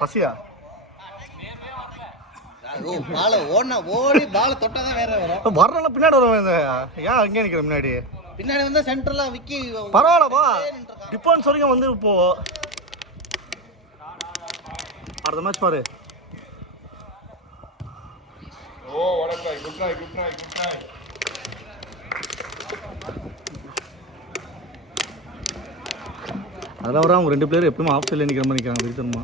பசியா? ஓடி பால தொட்டாதான் வேற வரும். வரணும் பின்னாடி வருவேன். ஏன் அங்கே நிற்கிற முன்னாடி? பின்னாடி வந்து சென்டர்லாம் விக்கி பரவாயில்லப்பா. டிஃபென்ஸ் வரைக்கும் வந்து இப்போ அடுத்த மேட்ச் பாரு. ஓ வடக்கா good try good try good try. அதில் வர அவங்க 2 பிளேயர் எப்பவுமே ஆஃப் சைடில் நிற்கிற மாதிரி நிற்கிறாங்க வெறித்தனமா.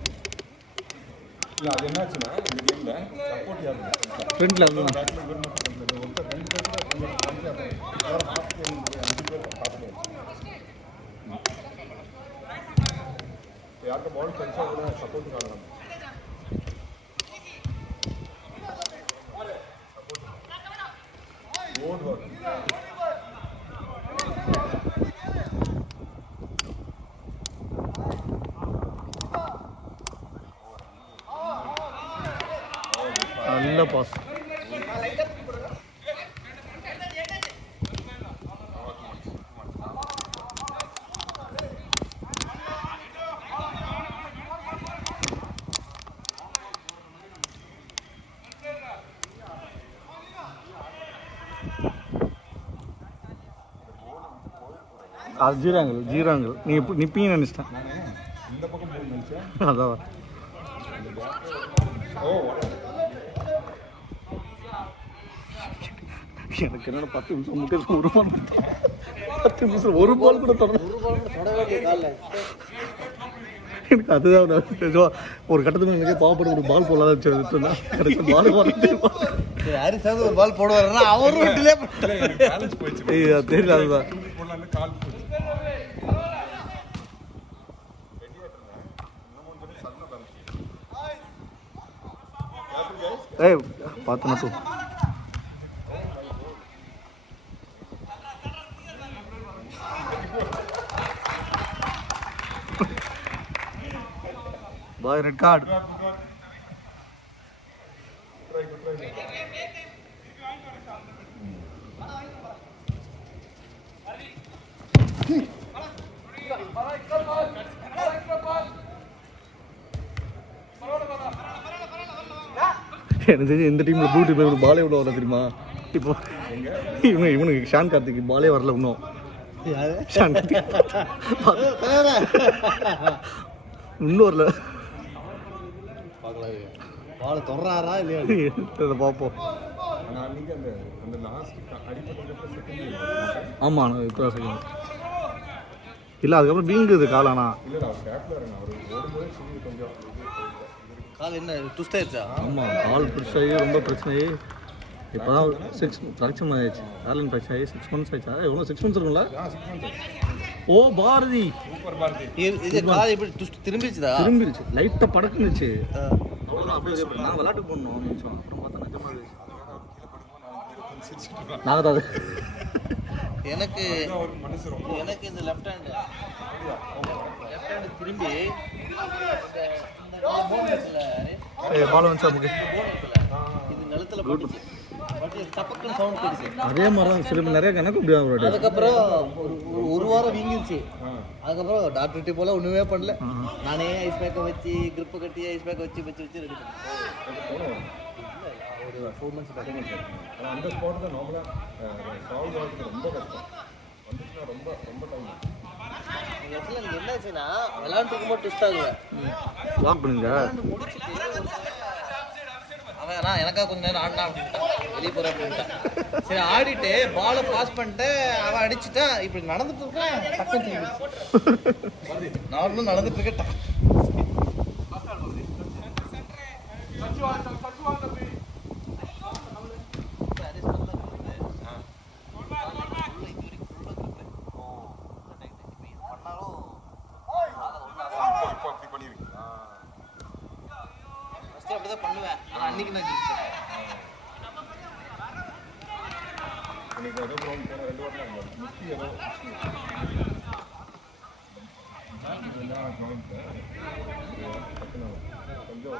இல்ல அது என்னாச்சுன்னா இந்த கேம்ல சப்போர்ட் யாரு ஃப்ரண்ட்ல அதுதான் பேக்ல விரும்ப சொல்றது ஒருத்தர் 2 பேர் கொஞ்சம் கம்மியா போறாங்க. வேற ஹாஃப் கேம் 5 பேர் பாத்துட்டு யாருக்கு பால் கன்சா கூட சப்போர்ட் காரணம் ஓட் வரும். நல்ல பாஸ். அது ஜீரோ ஆங்கிள் நீங்கள் நிப்பீங்கன்னு நினச்சிட்டேன். இந்த பக்கம் போய் நினைச்சேன். அதான் எனக்கு என்னென்ன 10 நிமிஷம் முக்கியம் ஒரு பால் 10 நிமிஷம் ஒரு பால் கூட எனக்கு அதுதான் ஒரு கட்டத்தில் எனக்கு பாவப்பட ஒரு பால் போடலாம் கிடைச்ச பால் ஒரு பால் போடுவாருன்னா அவரும் தெரியல. அதுதான் ஏய் பார்த்து மட்டும் பாய் ரெட் கார்டு. எனக்கு தெரிஞ்சு இந்த டீம்ல ப்ளூ டீம்ல ஒரு பாலே எவ்வளோ வரல தெரியுமா? இப்போ இவனுக்கு ஷான் கார்த்திக் பாலே வரல இன்னும். ஷான் கார்த்திக் இன்னும் வரல. பால் தொடறாரா இல்லையா பார்ப்போம். ஆமாம் இப்போ செகண்ட் இல்லை அதுக்கப்புறம் வீங்குது காலானா. கால் என்ன ட்விஸ்ட் ஆயிடுச்சா? ஆமாம் கால் பிடிச்சாயி ரொம்ப பிரச்சனையே. இப்போ தான் 6 ஃப்ராக்சர் ஆயிடுச்சு. ஏர்லைன் ஃப்ராக்சர் ஆகி 6 months ஆயிடுச்சா? எவ்வளோ 6 months இருக்குங்களா? ஓ பாரதி இது கால் எப்படி ட்விஸ்ட் திரும்பிருச்சு லைட்டாக படக்குனுச்சு. நான் விளையாட்டு போடணும் நிமிஷம் அப்புறம் பார்த்தா நிஜமாக நாங்கள் தான் எனக்கு இந்த லெஃப்ட் ஹேண்ட் திரும்பி பால் வந்து சார் இது நிலத்துல போட்டுச்சு. சவுண்ட் போட்டுச்சு. அதே மாதிரி தான் சில நிறைய கணக்கு இப்படி ஆகும். அதுக்கப்புறம் ஒரு வாரம் வீங்கிருச்சு. அதுக்கப்புறம் டாக்டர்கிட்ட போல ஒண்ணுமே பண்ணல. நானே ஐஸ் பேக்கை வச்சு கிரிப்பு கட்டி ஐஸ் பேக்கை வச்சு ரெடி பண்ணேன். ஒரு 4 months அந்த ஸ்பாட் தான் நார்மலா சால்வ் ஆகுறது ரொம்ப கஷ்டம். வந்துச்சுன்னா ரொம்ப டைம். என்னாச்சுன்னா விளையாண்டு இருக்கும்போது ட்விஸ்ட் ஆகுது. வாக் பண்ணுங்க. அவன் நான் எனக்கா கொஞ்ச நேரம் ஆடினா அப்படின்ட்டான், வெளியே போற அப்படின்ட்டான். சரி ஆடிட்டு பாலை பாஸ் பண்ணிட்டு அவன் அடிச்சுட்டா. இப்படி நடந்துட்டு இருக்கேன் டக்குன்னு திரும்பி நார்மலும் நடந்துட்டு இருக்கேன். அப்படிதான் பண்ணுவேன். ஆனா அன்னைக்கு நான் ஏதோ ப்ராப்ளம் 2 வாரம் முக்கிய ஏதோ கொஞ்சம்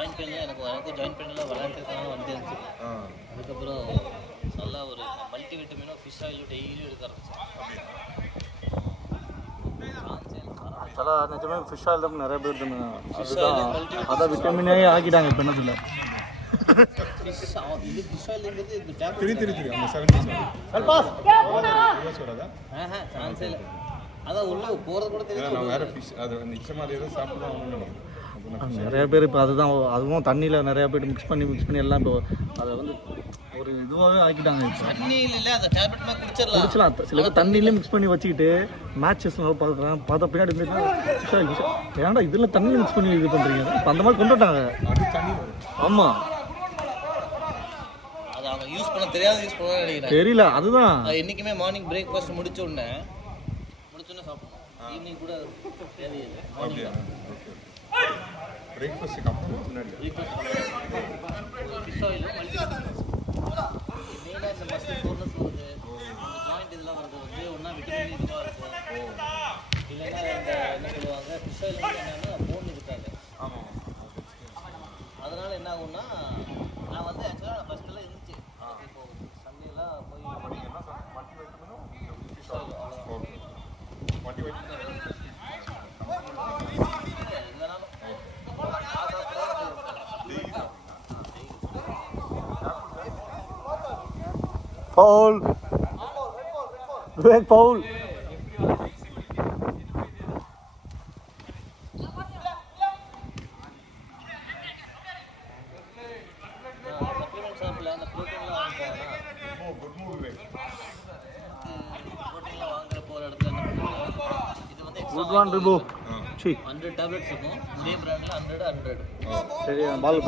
ஜாயின் பெயினில் எனக்கு ஜாயின் பெயினில் விளையாட்டுறதுனால வந்து இருந்துச்சு. அதுக்கப்புறம் நல்லா ஒரு மல்டி விட்டமினும் ஃபிஷ் ஆயிலும் டெய்லியும் எடுக்க ஆரம்பிச்சேன். ஆக்சுவலாக நிஜமே ஃபிஷ் ஆயில் தான் நிறைய பேர் அதான் விட்டமினே ஆக்கிட்டாங்க இப்போ என்னதில்லை. இது ஃபிஷ் ஆயிலுங்கிறது இந்த தெரியும் அந்த 70s வராதா? சான்ஸே இல்லை. அதான் உள்ள போகிறது கூட தெரியும். நான் வேற ஃபிஷ் அது நிச்சயமாக அதை எதாவது சாப்பிட்டு தான் நினைக்கிறேன். நிறைய பேர் இப்போ அதுவும் தண்ணியில் நிறையா பேர் மிக்ஸ் பண்ணி எல்லாம் இப்போ அதை வந்து ஒரு இதுவாகவே ஆக்கிட்டாங்க. இப்போ தண்ணியில் இல்லை அந்த டேப்லெட் மாதிரி குடிச்சிடலாம். சில பேர் தண்ணியிலே மிக்ஸ் பண்ணி வச்சுக்கிட்டு மேட்சஸ் நல்லா பார்த்தா பின்னாடி ஏன்டா இதில் தண்ணியில் மிக்ஸ் பண்ணி இது பண்ணுறீங்க? இப்போ அந்த மாதிரி கொண்டு வட்டாங்க. ஆமாம், அது அவங்க யூஸ் பண்ண தெரியாது, யூஸ் பண்ண நினைக்கிறேன். தெரியல. அதுதான் என்றைக்குமே மார்னிங் பிரேக்ஃபாஸ்ட் முடிச்ச உடனே சாப்பிடணும். ஈவினிங் கூட தேவையில்லை. பிரேக்ஃபாஸ்ட்டுக்கு அப்புறம் முன்னாடி ஃபிஷ் ஆயில் மெயினாக இந்த மசில் டோர்னஸ் வருது, இந்த ஜாயிண்ட் இதெல்லாம் வருது வந்து ஒன்றா விட்டமின் இதுவாக இருக்கும். இல்லைன்னா இந்த என்ன சொல்லுவாங்க ஃபிஷ் ஆயில் வந்து என்னென்னா போன் இருக்காது. அதனால் என்ன ஆகும்னா நான் வந்து ஆக்சுவலாக ஃபஸ்ட்டெல்லாம் இருந்துச்சு. இப்போ சண்டேலாம் போய் fish oil Foul. Red foul. Good one, Ribu. 100 tablets இருக்கும். ஒரே பிராண்ட்ல 100. சரி, பால்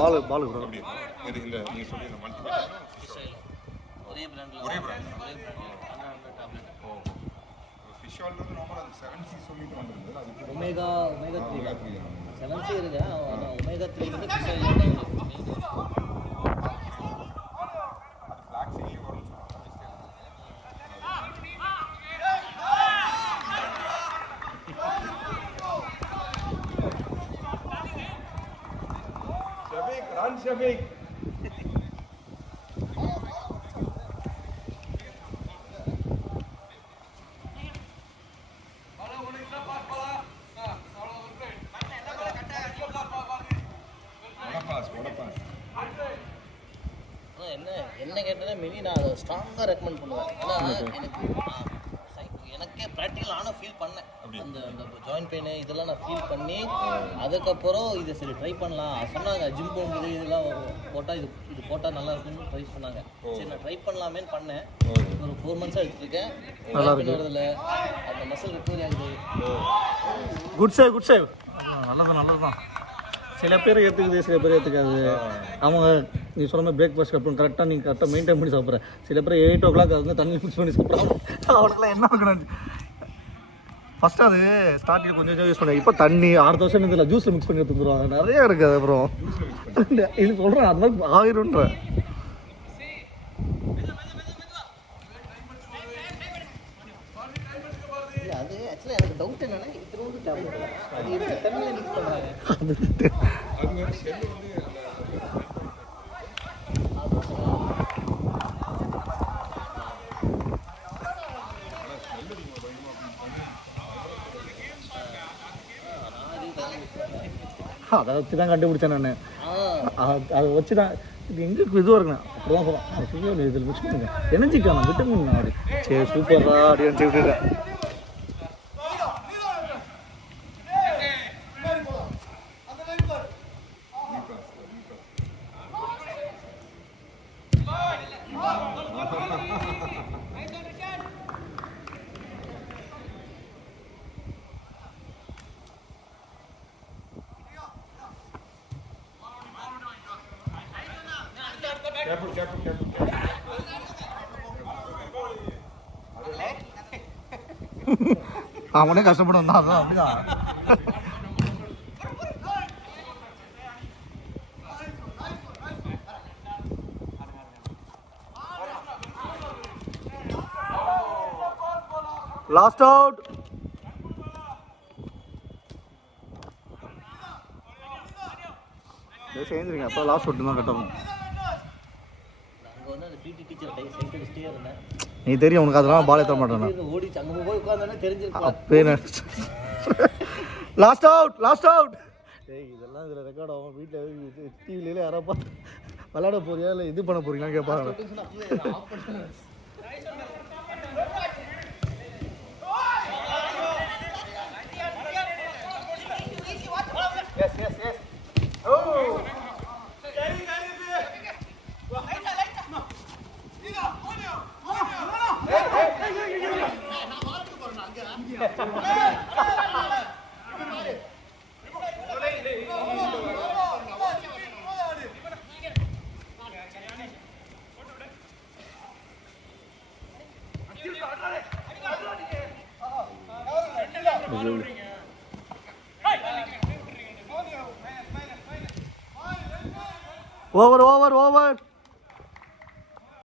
ப்ரோ. இது இந்த நீங்க சொல்லி இந்த மல்டி ஒரே பிராண்ட்ல 100 டாப்லெட். ஃபிஷ் ஆயில் வந்து நார்மலா 7C சொல்லிட்டு வந்திருந்தது. அது ஒமேகா 3 7C இருக்கு. ஒமேகா 3 வந்து ஃபிஷ் ஆயில் தான் இருக்கு. ஃபிளாக்ஸ் சீட் வரும். Shabik. என்ன கேட்டேன்னா மினி நான் அதை ஸ்ட்ராங்காக ரெக்கமெண்ட் பண்ணுவேன். ஏன்னா எனக்கே ப்ராக்டிக்கல் ஃபீல் பண்ணேன். அந்த ஜாயின்ட் பெயின் இதெல்லாம் நான் ஃபீல் பண்ணி அதுக்கப்புறம் இதை சரி ட்ரை பண்ணலாம் சொன்னாங்க. ஜிம் போகும்போது இதெல்லாம் போட்டால் இது போட்டால் நல்லா இருக்குன்னு ட்ரை சொன்னாங்க. சரி நான் ட்ரை பண்ணலாமேன்னு பண்ணேன். ஒரு 4 மந்த்ஸாக எடுத்துருக்கேன். வருதில்ல அந்த மசில் ரிக்கவரி ஆகுது. Good save. நல்லதுதான். சில பேர் ஏற்றுக்குது, சில பேர் ஏற்றுக்காது. அவங்க நீ சொன்ன மாதிரி பிரேக்ஃபாஸ்ட் அப்புறம் கரெக்டாக மெயின்டைன் பண்ணி சாப்பிட்றேன். சில பேர் 8 o'clock அது வந்து தண்ணி மிக்ஸ் பண்ணி சாப்பிட்றாங்க. அவனுக்குலாம் என்ன இருக்கணும்? ஃபஸ்ட்டு அது ஸ்டார்டிங்கில் கொஞ்சம் யூஸ் பண்ணேன். இப்போ தண்ணி 6 வருஷம் இதில் ஜூஸில் மிக்ஸ் பண்ணி எடுத்துருவாங்க. நிறையா இருக்குது. அப்புறம் இது சொல்கிறேன் அது மாதிரி ஆகிரும்ன்றேன். அது ஆக்சுவலாக எனக்கு டவுட் என்னன்னா இத்தனோண்டு டேப்லெட் அது எப்படி தண்ணியில் மிக்ஸ் பண்ணுறாங்க? அது வேறு ஷெல் வந்து அதை வச்சு தான் கண்டுபிடிச்சேன் நான். அதை வச்சு தான் இது எங்கே இதுவாக இருக்குண்ணா அப்படிதான் சொல்லுவேன். இதில் மிக்ஸ் பண்ணுங்க எனர்ஜிக்கான விட்டமின் அப்படி. சரி சூப்பர்ரா அப்படின்னு விட்டுட்டேன். அவனே கஷ்டப்படும் தான். அதான் அப்படிதான். Last out. செஞ்சுருங்க அப்போ லாஸ்ட் விட்டு தான் கட்டணும். அங்கே வந்து அந்த பிடி டீச்சர் சைட் அடிச்சிட்டே இருந்தேன். நீ தெரியும் உனக்கு அதெல்லாம் பாலே தர மாட்டேன். ஓடிச்சு அங்கே போய் உட்காந்தானே தெரிஞ்சிருக்கும். அப்பே லாஸ்ட் அவுட். ஏய் இதெல்லாம் இதில் ரெக்கார்ட் ஆகும். வீட்டில் டிவியில யாராவது பார்த்து விளையாட போறியா இல்லை இது பண்ண போறீங்களான்னு கேட்பாங்க. ஓவர்